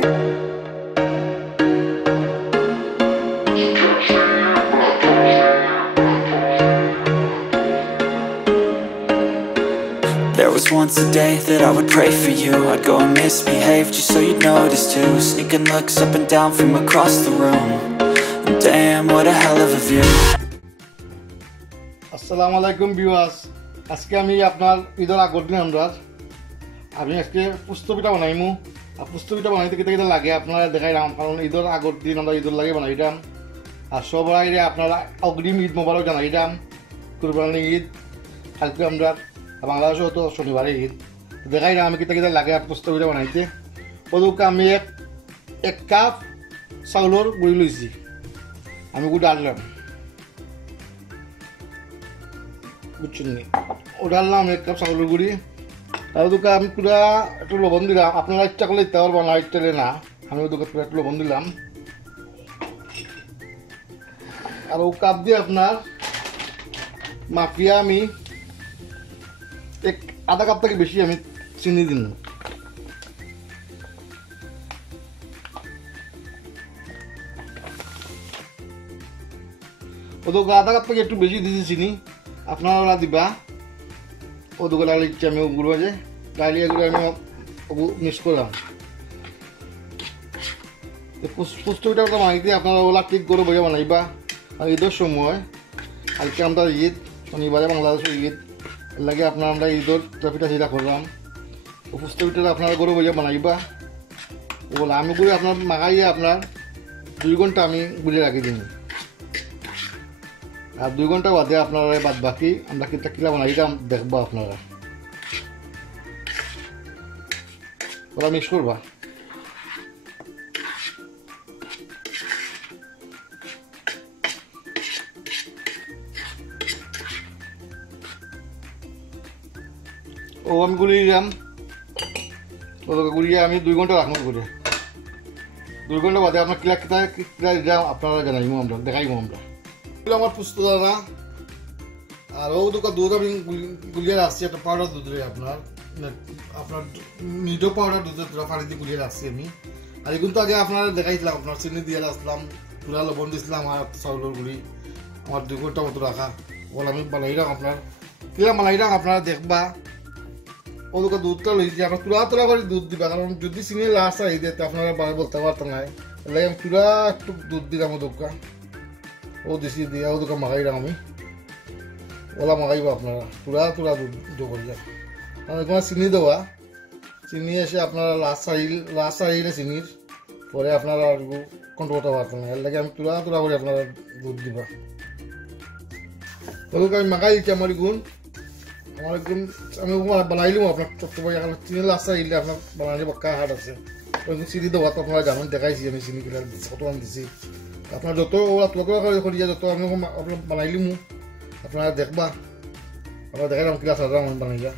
There was once a day that I would pray for you. I'd go and misbehave just so you'd notice too. Sneaking looks up and down from across the room. And damn, what a hell of a view. আসসালামু আলাইকুম ভিউয়ার্স, আজকে আমি আপনার ঈদের আগের দিন আমি আজকে পুস্তো পিঠা বানাইমু। আর পুস্তো পিঠা বানাইতে কেটে কেটে লাগে আপনারা দেখাইলাম, কারণ ঈদের আগের দিন আমরা ঈদের লাগে বানাইলাম। আর সবাই আপনারা অগ্রিম ঈদ মোবারক জানাইলাম। কুরবানি ঈদ কালকে আমরা বাংলাদেশে তো শনিবারে ঈদ। দেখাইলাম আমি কেটে কেটে লাগে পুস্তো পিঠা বানাইতে। ওদেরকে আমি এক কাপ চাউলের গুঁড়ি লইছি, আমি গুড় আনলাম, বুঝছেন নি? ও ডাললাম এক কাপ চাউলের গুঁড়ি। আর ওদেরকে আমি পুরা একটু লবণ দিলাম, আপনারা ইচ্ছা করলে ইচ্ছা করবো না, ইচ্ছা না, আমি ওদেরকে পুরো একটু লবণ দিলাম। আর ও কাপ দিয়ে আপনার মাখিয়ে আমি আধা কাপ থেকে বেশি আমি চিনি দিন। ওদেরকে আধা কাপ থেকে একটু বেশি দিয়েছি চিনি, আপনারা দিবা। ও দুটো লাগলে ইচ্ছে আমি গুঁড়ো আছে ডাইলে এগুলো আমি মিক্স করলাম। পুস্তকটা বানাইতে আপনারা ওলা ঠিক করে বোঝা বানাইবা। আর ঈদের সময় কালকে আমরা ঈদ, শনিবারে বাংলাদেশের ঈদ, এর লাগে আমরা ঈদের পিঠা চিঠা করলাম। ও পুস্তকটা আপনারা গরু বোঝা বানাইবা। ওগুলো আমি গুঁড়ে আপনার মাখাইয়ে আপনার 2 ঘন্টা আমি গুলিয়ে রাখি দিন। আর 2 ঘন্টা বাদে আপনারা বাদ বাকি আমরা কিলা বানাইলাম দেখবা। আপনারা ওরা মিক্স করবা। ও আমি গুলিয়ে দিলাম, ওদেরকে গুলিয়ে আমি 2 ঘন্টা রাখবো করে। 2 ঘন্টা বাদে আপনার কিলা দিলাম আপনারা জানাইবো, আমরা দেখাইবো আমরা আমার পুস্ত দাদা। আর ও দুটো দুধ আমি গুলিয়ে রাখছি, একটা পাউডার দুধ আপনার মিঠো পাউডার দুধ পানি দিয়ে গুলিয়ে রাখছি আমি। আর এগুলো তো আগে আপনারা দেখাইছিলাম, আপনার চিনি দিয়ে রাখলাম, পুরা লবণ দিয়েছিলাম, আর চাউলের গুঁড়ি আমার 2 ঘন্টা মতো রাখা। ওগুলো আমি বানাইলাম, আপনার কিরা বানাইলাম আপনারা দেখবা। ও দুটো দুধটা লইছি, আপনার তুলা করে দুধ দিবা, কারণ যদি চিনি লাস্ট আই দিয়ে আপনারা বারে বলতে পারতেন না। এর আমি পুরা একটু দুধ দিলাম ওদুকা, ও দিছি দিয়া ওদুকা মাখাইলাম আমি। ওলা মাখাইব আপনারা পুরা দুধ করিয়া। কারণ এখানে চিনি দেওয়া, চিনি এসে আপনারা লাস্ট সাইলে চিনির পরে আপনারা কন্ট্রোল করতে পারতেন না। এর লাগে আমি তুলা করে আপনারা দুধ দিবা। ওদুকে আমি মাখাই দিচ্ছি আমার গুণ আমি বানাইলাম আপনার চট্টগ্রাম। এখন চিনি লাস্ট সাইলে আপনার বানানি বাক্কা হাট আছে, ওই চিনি দেওয়া তো আপনারা জানেন, দেখাইছি আমি চিনি কিনা কতমান দিছি। আপনার যত ওরা করিয়া যত আমি আপনার বানাইলিম আপনারা দেখবা। আপনারা দেখাইলাম কিলা সাজা আমি বানাইলা।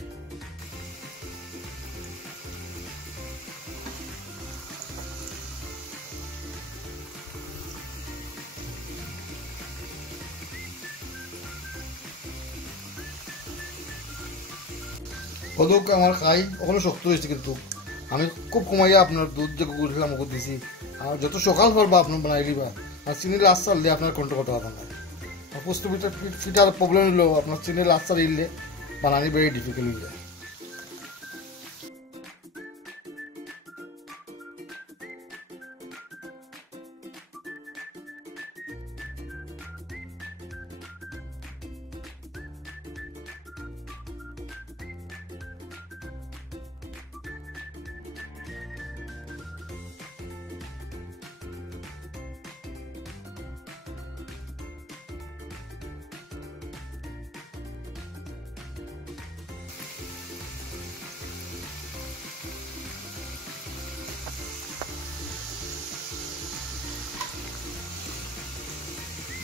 ওদক আমার খাই ওখানে শক্ত হয়েছে, কিন্তু আমি খুব কমাইয়া আপনার দুধ যে গুড়িলাম ওকে দিছি। আর যত সকাল পড়বা আপনার বানাই দিবা। আর চিনির লাস্ট চাললে আপনার কন্ট্রোল করতে পারবেন না। আর পুস্ত পিঠার প্রবলেম হলেও আপনার চিনির লাস্ট চাল ইলে বানানি ভেরি ডিফিকাল্ট হয়ে যায়।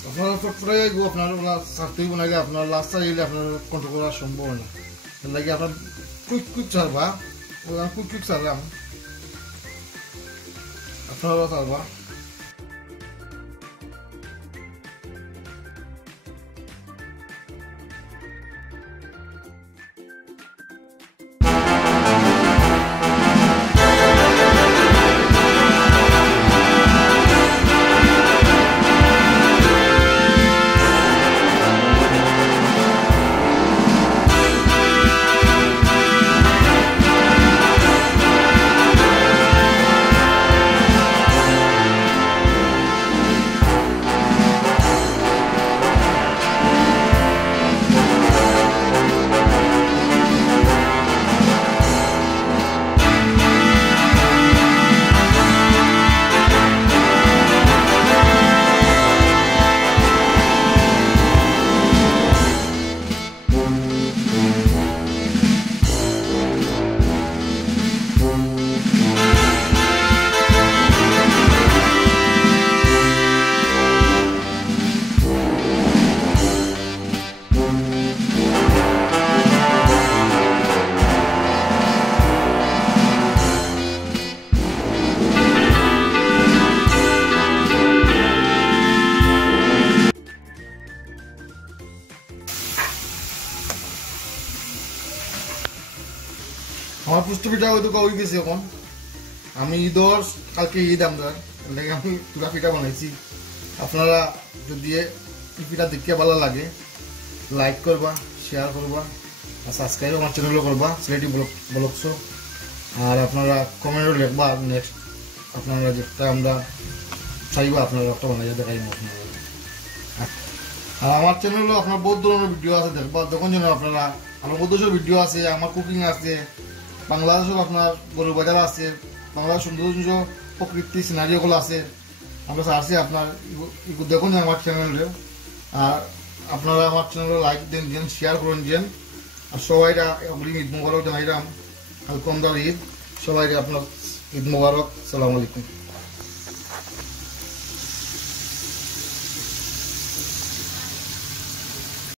আপনারা ফটফটাই গো আপনার সারতেই বানাইলে আপনার লাস্ট চাইলে আপনার কন্ট্রোল করা সম্ভব না। এর লাগে আপনার কুইক ছাড়বা, কুইক ছাড়লাম আপনারা ছাড়বা। পুষ্ট পিঠা হয়তো কই গেছে এখন আমি ঈদর কালকে ঈদ আমরা লাগে আমি তুলা পিঠা বানাইছি আপনারা যদি এই পিঠা দেখতে ভালো লাগে লাইক করবা শেয়ার করবা আর সাবস্ক্রাইব আমার চ্যানেলও করবা সিলেটি ব্লগস আর আপনারা কমেন্টও লিখবা নেক্সট আপনারা যেটা আমরা চাইবা আপনারা একটা বানাইয়া দেখাইব আপনারা আর আমার চ্যানেলও আপনার বহুত ধরনের ভিডিও আছে দেখবা যখন যেন আপনারা আমার বহুত ধরনের ভিডিও আছে আমার কুকিং আছে বাংলাদেশের আপনার গরুর বাজার আছে বাংলাদেশ সুন্দর সুন্দর প্রকৃতি সিনারিওগুলো আছে আমরা আসছি আপনার দেখুন আমার চ্যানেলে আর আপনারা আমার চ্যানেলে লাইক দেন যেন শেয়ার করুন যেন আর সবাই ঈদ মুবারক জানাইলাম কালকে আমরা ঈদ সবাই আপনার ঈদ মুবারক সালাম আলাইকুম